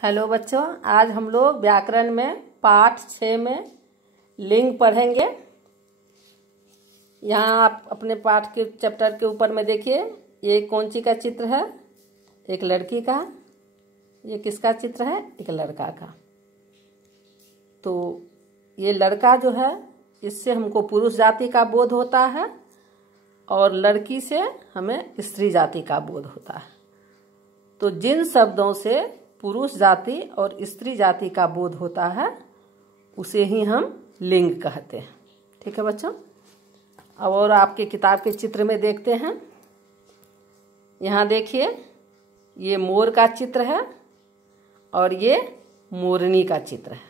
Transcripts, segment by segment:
Hello बच्चों, आज हम लोग व्याकरण में पाठ 6 में लिंग पढ़ेंगे। यहाँ आप अपने पाठ के चैप्टर के ऊपर में देखिए, ये कौन सी का चित्र है? एक लड़की का। ये किसका चित्र है? एक लड़का का। तो ये लड़का जो है, इससे हमको पुरुष जाति का बोध होता है और लड़की से हमें स्त्री जाति का बोध होता है। तो जिन शब्दों से पुरुष जाति और स्त्री जाति का बोध होता है उसे ही हम लिंग कहते हैं। ठीक है बच्चों। अब और आपके किताब के चित्र में देखते हैं। यहाँ देखिए, ये मोर का चित्र है और ये मोरनी का चित्र है।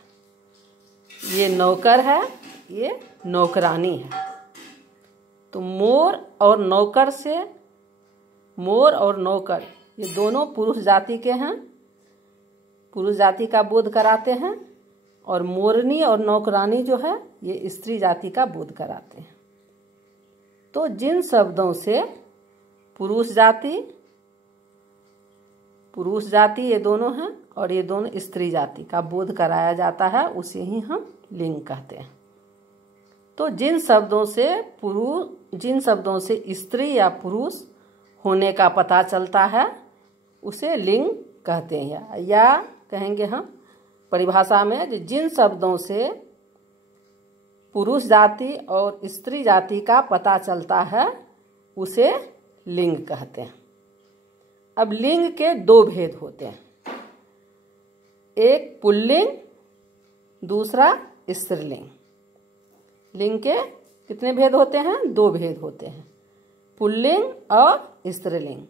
ये नौकर है, ये नौकरानी है। तो मोर और नौकर से, मोर और नौकर ये दोनों पुरुष जाति के हैं, पुरुष जाति का बोध कराते हैं। और मोरनी और नौकरानी जो है ये स्त्री जाति का बोध कराते हैं। तो जिन शब्दों से पुरुष जाति ये दोनों हैं और ये दोनों स्त्री जाति का बोध कराया जाता है उसे ही हम लिंग कहते हैं। तो जिन शब्दों से स्त्री या पुरुष होने का पता चलता है उसे लिंग कहते हैं। या कहेंगे हम परिभाषा में, जिन शब्दों से पुरुष जाति और स्त्री जाति का पता चलता है उसे लिंग कहते हैं। अब लिंग के दो भेद होते हैं, एक पुल्लिंग, दूसरा स्त्रीलिंग। लिंग के कितने भेद होते हैं? दो भेद होते हैं, पुल्लिंग और स्त्रीलिंग।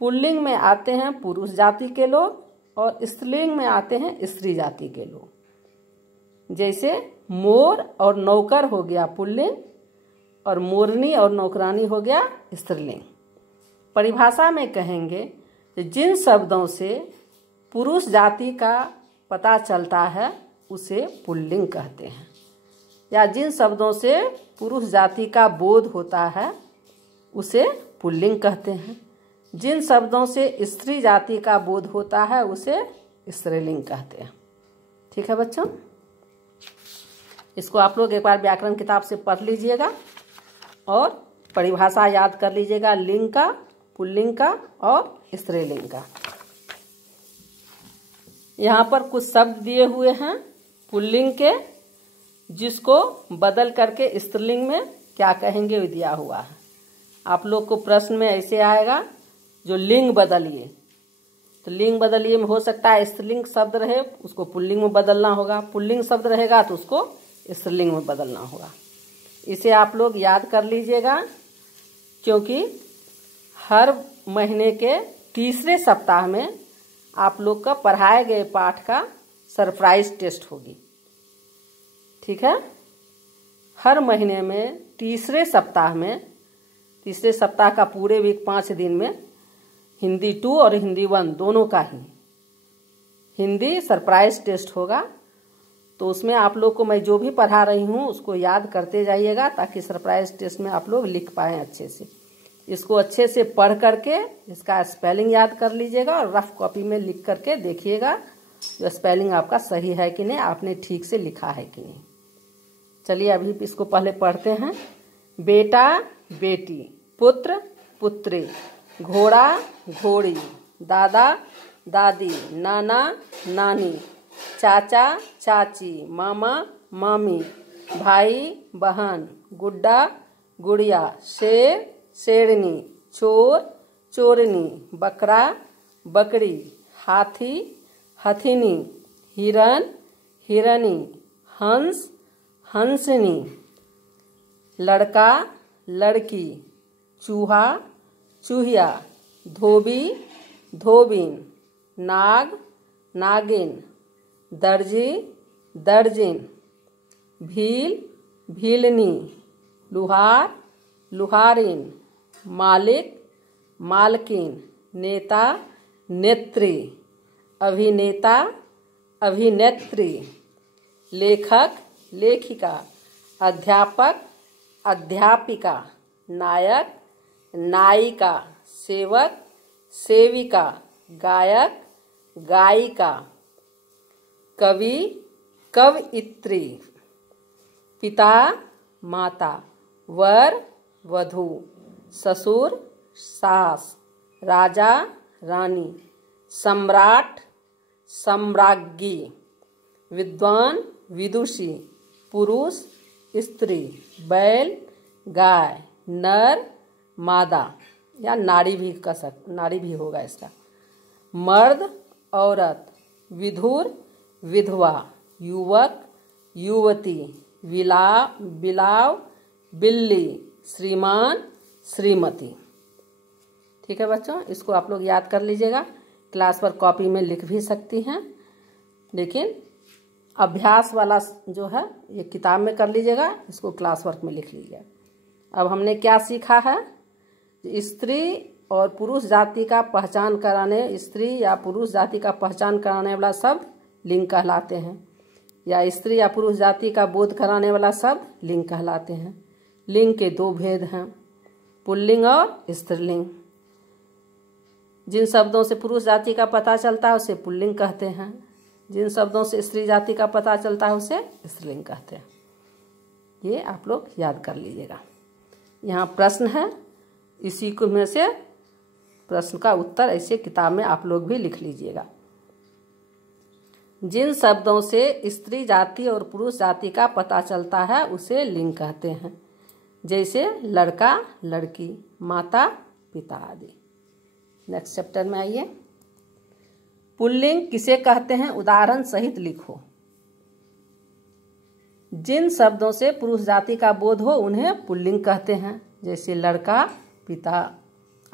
पुल्लिंग में आते हैं पुरुष जाति के लोग और स्त्रीलिंग में आते हैं स्त्री जाति के लोग। जैसे मोर और नौकर हो गया पुल्लिंग और मोरनी और नौकरानी हो गया स्त्रीलिंग। परिभाषा में कहेंगे कि जिन शब्दों से पुरुष जाति का पता चलता है उसे पुल्लिंग कहते हैं। या जिन शब्दों से पुरुष जाति का बोध होता है उसे पुल्लिंग कहते हैं। जिन शब्दों से स्त्री जाति का बोध होता है उसे स्त्रीलिंग कहते हैं। ठीक है बच्चों, इसको आप लोग एक बार व्याकरण किताब से पढ़ लीजिएगा और परिभाषा याद कर लीजिएगा, लिंग का, पुल्लिंग का और स्त्रीलिंग का। यहाँ पर कुछ शब्द दिए हुए हैं पुल्लिंग के, जिसको बदल करके स्त्रीलिंग में क्या कहेंगे वो दिया हुआ है। आप लोग को प्रश्न में ऐसे आएगा, जो लिंग बदलिए, तो लिंग बदलिए में हो सकता है स्त्रीलिंग शब्द रहे उसको पुल्लिंग में बदलना होगा, पुल्लिंग शब्द रहेगा तो उसको स्त्रीलिंग में बदलना होगा। इसे आप लोग याद कर लीजिएगा, क्योंकि हर महीने के तीसरे सप्ताह में आप लोग का पढ़ाए गए पाठ का सरप्राइज टेस्ट होगी। ठीक है, हर महीने में तीसरे सप्ताह का पूरे वीक 5 दिन में हिंदी 2 और हिंदी 1 दोनों का ही हिंदी सरप्राइज टेस्ट होगा। तो उसमें आप लोग को मैं जो भी पढ़ा रही हूँ उसको याद करते जाइएगा, ताकि सरप्राइज टेस्ट में आप लोग लिख पाएँ अच्छे से। इसको अच्छे से पढ़ करके इसका स्पेलिंग याद कर लीजिएगा और रफ कॉपी में लिख करके देखिएगा जो स्पेलिंग आपका सही है कि नहीं, आपने ठीक से लिखा है कि नहीं। चलिए अभी इसको पहले पढ़ते हैं। बेटा बेटी, पुत्र पुत्री, घोड़ा घोड़ी, दादा दादी, नाना नानी, चाचा चाची, मामा मामी, भाई बहन, गुड्डा गुड़िया, शेर शेरनी, चोर चोरनी, बकरा बकरी, हाथी हथिनी, हिरन हिरनी, हंस हंसनी, लड़का लड़की, चूहा चूहिया, धोबी धोबिन, नाग नागिन, दर्जी दर्जिन, भील भीलनी, लुहार लुहारिन, मालिक मालकिन, नेता नेत्री, अभिनेता अभिनेत्री, लेखक लेखिका, अध्यापक अध्यापिका, नायक नायिका, सेवक सेविका, गायक गायिका, कवि कवयित्री, पिता माता, वर वधू, ससुर सास, राजा रानी, सम्राट सम्राज्ञी, विद्वान विदुषी, पुरुष स्त्री, बैल गाय, नर मादा या नारी भी नारी भी होगा इसका, मर्द औरत, विधुर विधवा, युवक युवती, बिलाव बिल्ली, श्रीमान श्रीमती। ठीक है बच्चों, इसको आप लोग याद कर लीजिएगा। क्लास पर कॉपी में लिख भी सकती हैं, लेकिन अभ्यास वाला जो है ये किताब में कर लीजिएगा, इसको क्लास वर्क में लिख लीजिएगा। अब हमने क्या सीखा है, स्त्री और पुरुष जाति का पहचान कराने, स्त्री या पुरुष जाति का पहचान कराने वाला शब्द लिंग कहलाते हैं, या स्त्री या पुरुष जाति का बोध कराने वाला शब्द लिंग कहलाते हैं। लिंग के दो भेद हैं, पुल्लिंग और स्त्रीलिंग। जिन शब्दों से पुरुष जाति का पता चलता है उसे पुल्लिंग कहते हैं, जिन शब्दों से स्त्री जाति का पता चलता है उसे स्त्रीलिंग कहते हैं। ये आप लोग याद कर लीजिएगा। यहाँ प्रश्न है, इसी को में से प्रश्न का उत्तर ऐसे किताब में आप लोग भी लिख लीजिएगा। जिन शब्दों से स्त्री जाति और पुरुष जाति का पता चलता है उसे लिंग कहते हैं, जैसे लड़का लड़की, माता पिता आदि। नेक्स्ट चैप्टर में आइए। पुल्लिंग किसे कहते हैं, उदाहरण सहित लिखो। जिन शब्दों से पुरुष जाति का बोध हो उन्हें पुल्लिंग कहते हैं, जैसे लड़का पिता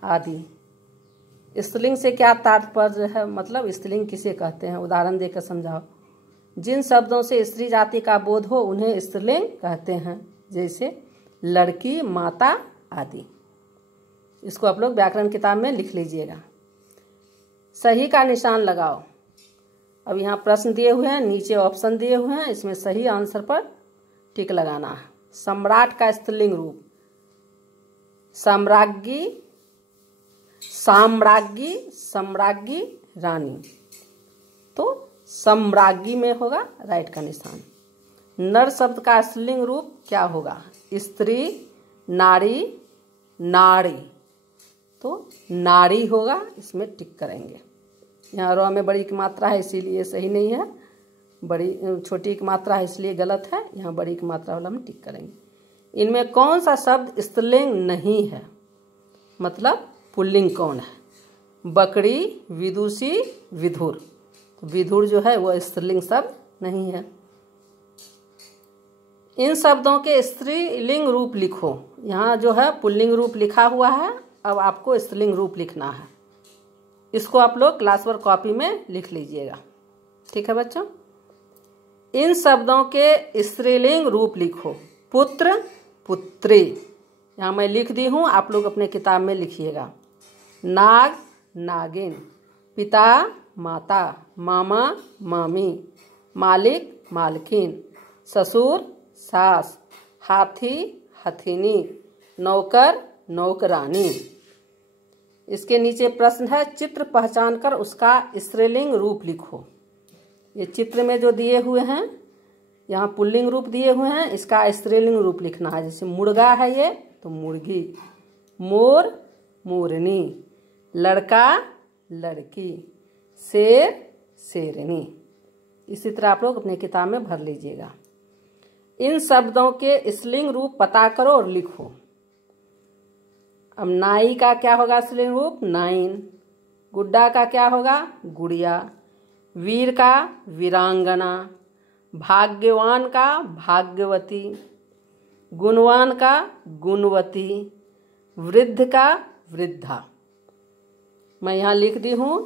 आदि। स्त्रीलिंग से क्या तात्पर्य है, मतलब स्त्रीलिंग किसे कहते हैं, उदाहरण देकर समझाओ। जिन शब्दों से स्त्री जाति का बोध हो उन्हें स्त्रीलिंग कहते हैं, जैसे लड़की माता आदि। इसको आप लोग व्याकरण किताब में लिख लीजिएगा। सही का निशान लगाओ। अब यहाँ प्रश्न दिए हुए हैं, नीचे ऑप्शन दिए हुए हैं, इसमें सही आंसर पर टिक लगाना है। सम्राट का स्त्रीलिंग रूप साम्राज्ञी, साम्राज्ञी सम्राज्ञी रानी, तो सम्राज्ञी में होगा राइट का निशान। नर शब्द का स्त्रीलिंग रूप क्या होगा, स्त्री नारी नाड़ी, तो नारी होगा, इसमें टिक करेंगे। यहाँ र में बड़ी की मात्रा है इसीलिए सही नहीं है, बड़ी छोटी की मात्रा है इसलिए गलत है, यहाँ बड़ी की मात्रा वाला में टिक करेंगे। इनमें कौन सा शब्द स्त्रीलिंग नहीं है, मतलब पुल्लिंग कौन है, बकरी विदुषी विधुर, तो विधुर जो है वो स्त्रीलिंग शब्द नहीं है। इन शब्दों के स्त्रीलिंग रूप लिखो। यहाँ जो है पुल्लिंग रूप लिखा हुआ है, अब आपको स्त्रीलिंग रूप लिखना है। इसको आप लोग क्लास वर्क कॉपी में लिख लीजिएगा। ठीक है बच्चों, इन शब्दों के स्त्रीलिंग रूप लिखो। पुत्र पुत्री, यहाँ मैं लिख दी हूँ, आप लोग अपने किताब में लिखिएगा। नाग नागिन, पिता माता, मामा मामी, मालिक मालकिन, ससुर सास, हाथी हथिनी, नौकर नौकरानी। इसके नीचे प्रश्न है, चित्र पहचान कर उसका स्त्रीलिंग रूप लिखो। ये चित्र में जो दिए हुए हैं, यहाँ पुल्लिंग रूप दिए हुए हैं, इसका स्त्रीलिंग रूप लिखना है। जैसे मुर्गा है ये, तो मुर्गी, मोर मोरनी, लड़का लड़की, शेर शेरनी। इसी तरह आप लोग अपने किताब में भर लीजिएगा। इन शब्दों के स्त्रीलिंग रूप पता करो और लिखो। अब नाई का क्या होगा स्त्रीलिंग रूप, नाइन। गुड्डा का क्या होगा, गुड़िया। वीर का वीरांगना, भाग्यवान का भाग्यवती, गुणवान का गुणवती, वृद्ध का वृद्धा। मैं यहाँ लिख दी हूँ,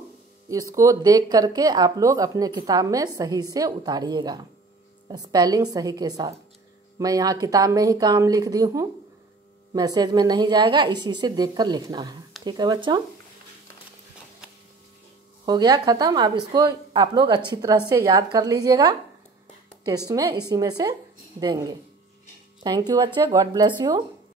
इसको देख करके आप लोग अपने किताब में सही से उतारिएगा, स्पेलिंग सही के साथ। मैं यहाँ किताब में ही काम लिख दी हूँ, मैसेज में नहीं जाएगा, इसी से देखकर लिखना है। ठीक है बच्चों, हो गया ख़त्म। अब इसको आप लोग अच्छी तरह से याद कर लीजिएगा, टेस्ट में इसी में से देंगे। थैंक यू बच्चे, गॉड ब्लेस यू।